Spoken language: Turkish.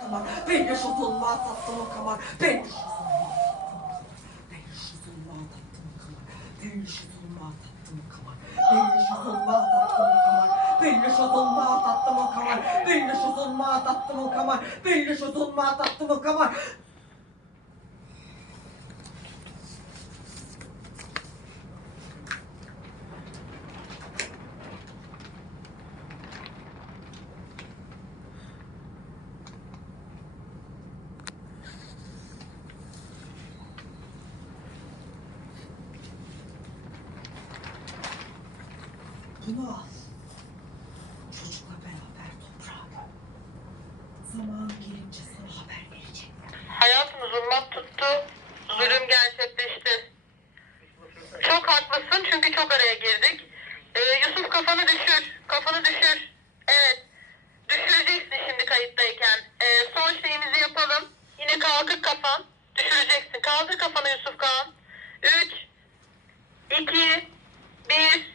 Kamar, beni şu zulma atattın o kamar, beni şu zulma atattın o kamar, beni şu zulma atattın o kamar, beni şu zulma atattın o kamar, beni şu zulma atattın o kamar, beni şu zulma atattın o kamar, beni şu zulma atattın o kamar. Bunu al. Çocukla beraber toprağa göm. Zaman gelince sana haber verecek. Hayatım zulmat tuttu. Zulüm gerçekleşti. Çok haklısın çünkü çok araya girdik. Ee, Yusuf kafanı düşür. Kafanı düşür. Evet. Düşüreceksin şimdi kayıttayken. Ee, son şeyimizi yapalım. Yine kalkık kafan. Düşüreceksin. Kaldır kafanı Yusuf Kağan. 3 2 1